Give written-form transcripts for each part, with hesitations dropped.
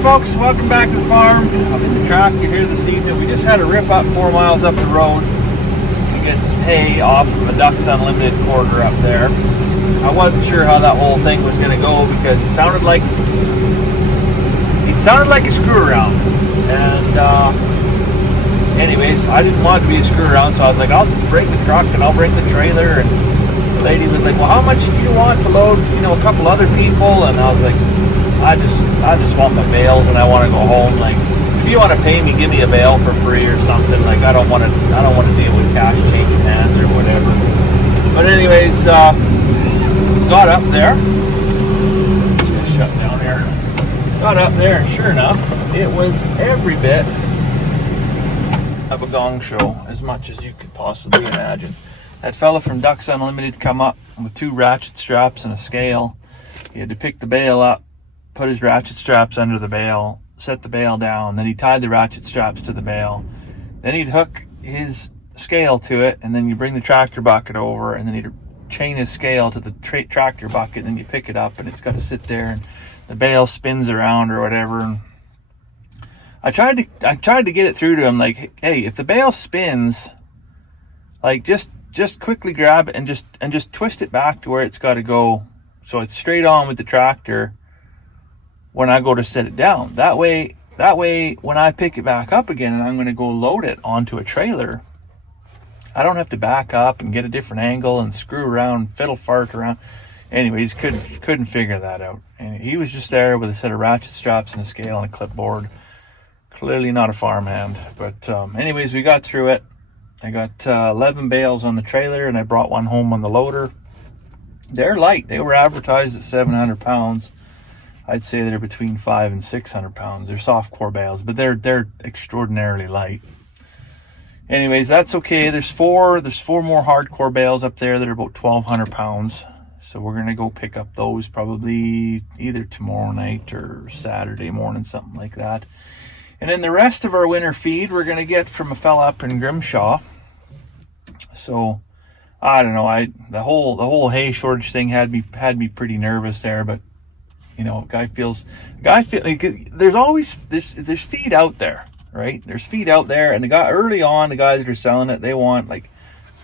folks, welcome back to the farm. I'm in the tractor here this evening. We just had to rip up 4 miles up the road to get some hay off of a Ducks Unlimited quarter up there. I wasn't sure how that whole thing was going to go because it sounded like a screw around. And anyways, I didn't want it to be a screw around, so I was like, I'll bring the truck and I'll bring the trailer. And the lady was like, well, how much do you want to load, a couple other people? And I was like, I just want my bales and I want to go home. Like, if you want to pay me, give me a bale for free or something. Like, I don't want to deal with cash changing hands or whatever. But anyways, got up there. Just shut down here. Got up there, and sure enough, it was every bit of a gong show, as much as you could possibly imagine. That fella from Ducks Unlimited come up with 2 ratchet straps and a scale. He had to pick the bale up, put his ratchet straps under the bale, set the bale down, then he tied the ratchet straps to the bale. Then he'd hook his scale to it, and then you bring the tractor bucket over, and then he'd chain his scale to the tractor bucket, and then you pick it up, and it's got to sit there, and the bale spins around or whatever. And I tried to get it through to him, like, hey, if the bale spins, like, just quickly grab it and just twist it back to where it's got to go, so it's straight on with the tractor when I go to set it down. That way, when I pick it back up again and I'm going to go load it onto a trailer, I don't have to back up and get a different angle and screw around, fiddle fart around. Anyways, couldn't figure that out. And he was just there with a set of ratchet straps and a scale and a clipboard. Clearly not a farmhand. But anyways, we got through it. I got 11 bales on the trailer, and I brought one home on the loader. They're light. They were advertised at 700 pounds. I'd say they're between 500 and 600 pounds. They're soft core bales, but they're extraordinarily light. Anyways, that's okay. There's four more hardcore bales up there that are about 1,200 pounds. So we're gonna go pick up those probably either tomorrow night or Saturday morning, something like that. And then the rest of our winter feed we're gonna get from a fella up in Grimshaw. So I don't know. The whole hay shortage thing had me pretty nervous there, but guy feels like there's always there's feed out there, right? There's feed out there, and early on, the guys that are selling it, they want like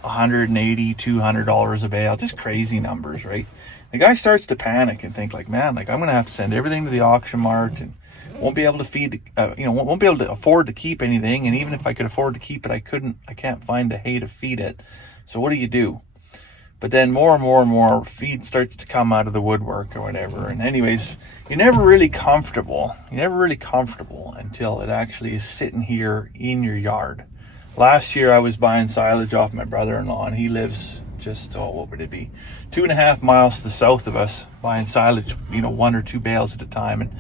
$180, $200 a bale, just crazy numbers, right? The guy starts to panic and think like, man, like I'm gonna have to send everything to the auction mart and won't be able to feed, won't be able to afford to keep anything. And even if I could afford to keep it, I can't find the hay to feed it. So what do you do? But then more and more feed starts to come out of the woodwork or whatever. And anyways, you're never really comfortable until it actually is sitting here in your yard. Last year I was buying silage off my brother-in-law, and he lives just, what would it be? 2.5 miles to the south of us, buying silage, 1 or 2 bales at a time. And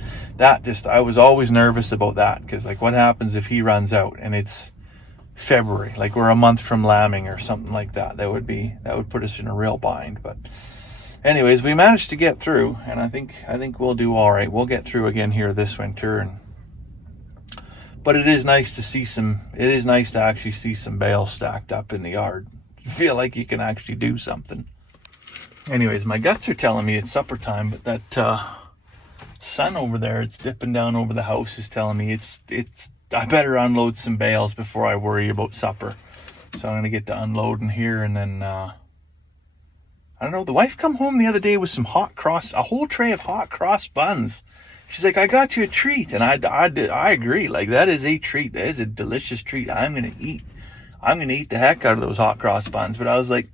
I was always nervous about that, because like, what happens if he runs out and it's February, like we're a month from lambing or something like that? That would put us in a real bind. But anyways, we managed to get through, and I think we'll do all right. We'll get through again here this winter. But it is nice to actually see some bales stacked up in the yard. You feel like you can actually do something. Anyways, my guts are telling me it's supper time, but that sun over there, it's dipping down over the house, is telling me it's I better unload some bales before I worry about supper. So I'm going to get to unloading here, and then, I don't know, the wife come home the other day with some a whole tray of hot cross buns. She's like, I got you a treat. And I agree. Like, that is a treat. That is a delicious treat. I'm going to eat the heck out of those hot cross buns. But I was like,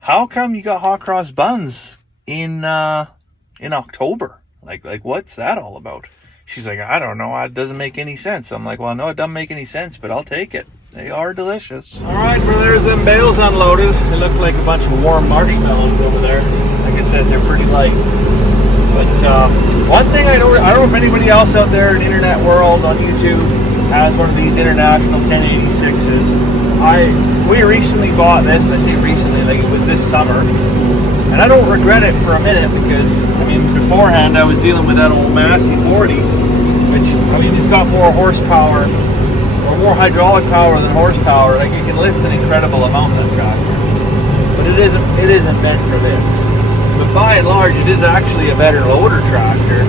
how come you got hot cross buns in October? Like what's that all about? She's like, I don't know. It doesn't make any sense. I'm like, well, no, it doesn't make any sense, but I'll take it. They are delicious. All right, well, there's them bales unloaded. They look like a bunch of warm marshmallows over there. Like I said, they're pretty light. But one thing I don't know if anybody else out there in the internet world on YouTube has one of these international 1086s. We recently bought this. I say recently, like it was this summer. And I don't regret it for a minute, because, beforehand I was dealing with that old Massey 40, which, it's got more horsepower, or more hydraulic power than horsepower. Like, you can lift an incredible amount of that tractor. But it isn't meant for this. But by and large, it is actually a better loader tractor.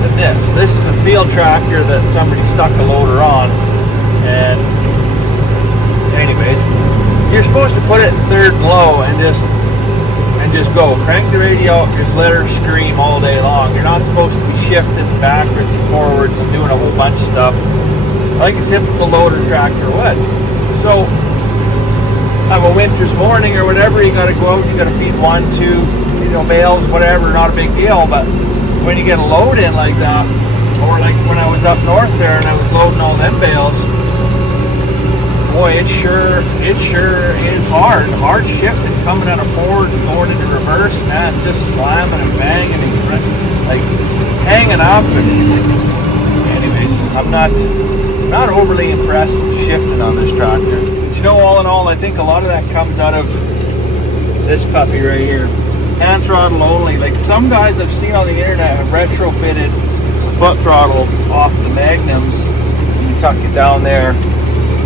than this. This is a field tractor that somebody stuck a loader on. And anyways, you're supposed to put it in third and low and just go. Crank the radio, just let her scream all day long. You're not supposed to be shifting backwards and forwards and doing a whole bunch of stuff like a typical loader tractor would. So on a winter's morning or whatever, you got to go out, you got to feed 1, 2, bales, whatever, not a big deal. But when you get a load in like that, or like when I was up north there and I was loading all them bales, boy, it sure is hard shifting, coming out of forward and going into reverse, man, just slamming and banging and like hanging up. And anyways, I'm not overly impressed with shifting on this tractor. But all in all, I think a lot of that comes out of this puppy right here. Hand throttle only. Like some guys I've seen on the internet have retrofitted the foot throttle off the Magnums. You tuck it down there,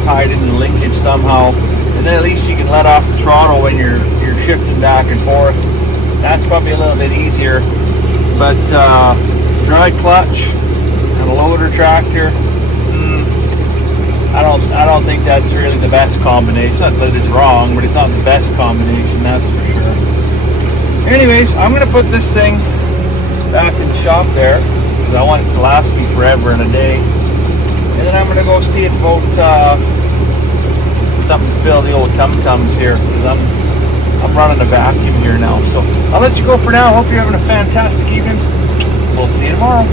tied it in the linkage somehow, and then at least you can let off the throttle when you're shifting back and forth. That's probably a little bit easier. But dry clutch and a loader tractor, I don't think that's really the best combination. Not that it's wrong, but it's not the best combination, that's for sure. Anyways, I'm gonna put this thing back in the shop there because I want it to last me forever and a day. And then I'm gonna go see about something to fill the old tum-tums here because I'm running a vacuum here now. So I'll let you go for now. Hope you're having a fantastic evening. We'll see you tomorrow.